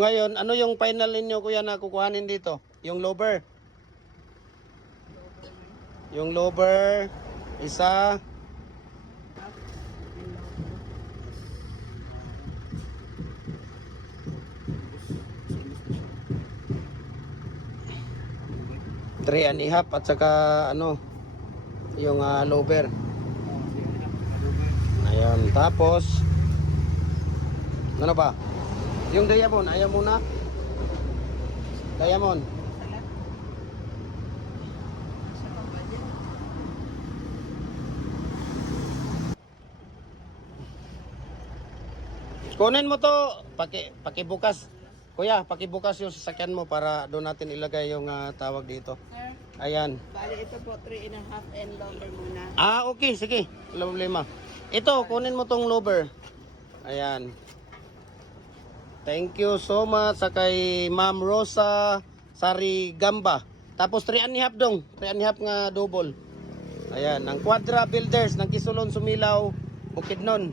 Ngayon, ano yung final ninyo kuya na kukuhanin dito? Yung lower. Yung lower, isa. Three and a half at saka ano, yung lower. Ayun, tapos ano ba? Yung diamond, ayaw muna. Diamond. Kunin mo to, pakibukas. Kuya, pakibukas yung sasakyan mo para doon natin ilagay yung tawag dito. Sir, Ayan. bali ito po 3 and a half and longer muna. Okay, sige. Wala problema. Ito, kunin mo tong lower. Ayan. Thank you so much sa kay Ma'am Rosa Sarigamba. Tapos 3 and a half dong. 3 and a half nga double. Ayan, ng Quadra Builders ng Kisulon Sumilaw, Bukidnon.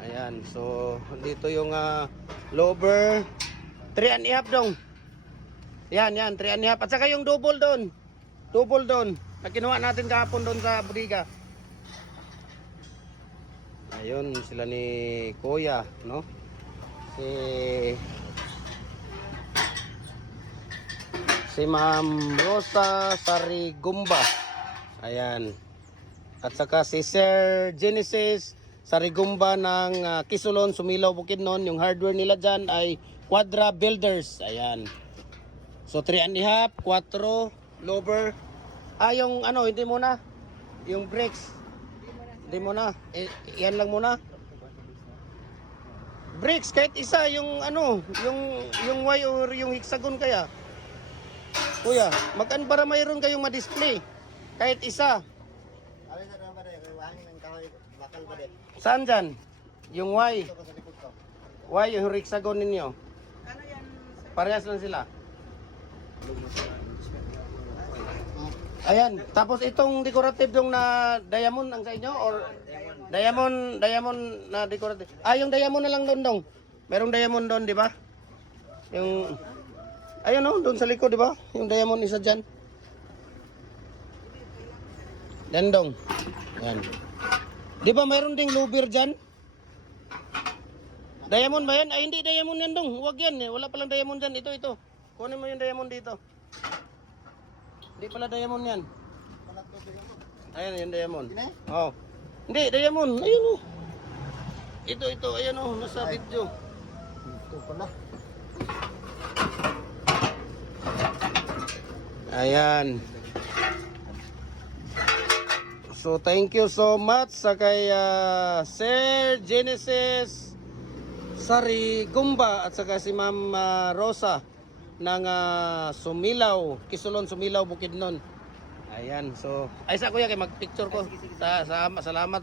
Ayan, so dito yung lower. 3 and a half dong. Yan, 3 and a half. At saka yung double doon. Double doon. Na kinuha natin kahapon doon sa Briga. Ayun, sila ni Kuya, no? Si Ma'am Rosa Sarigumba. Ayan. At saka si Sir Genesis Sarigumba ng Kisulon, Sumilaw, Bukidnon. Yung hardware nila dyan ay Quadra Builders. Ayan. So 3 and a half, 4, lower. Yung ano, hindi muna. Yung brakes. Hindi muna. Yan lang muna. Brakes, kahit isa, yung ano, yung Y or yung hexagon kaya. Kuya, magkan para mayroon kayong ma-display. Kahit isa. Saan dyan? Yung Y. Y, yung hexagon ninyo. Ano yan, sir? Parehas lang sila. Ayan, tapos itong decorative yung na diamond ang sa inyo or diamond na decorative. Yung diamond na lang doon dong. Merong diamond doon, di ba? Yung ayun oh, doon sa likod, di ba? Yung diamond isa diyan. Dong. Yan. Di ba mayroon ding lubir diyan? Diamond ba yan? Ay, hindi diamond yan dong. Huwag yan eh. Wala palang diamond dyan. Ito. Kunin mo yung diamond dito. Hindi pala diamond yan. Ayan yung diamond. Oh. Hindi, diamond. Ayun oh. Ito. Ayan oh. Nasa video. Ito pala. Ayan. So, thank you so much sa kay Sir Genesis Sarigumba at saka si Ma'am Rosa ng Sumilaw, Kisulon, Sumilaw, Bukidnon. Ayan, so ay sa kuya kay mag-picture ko. Salamat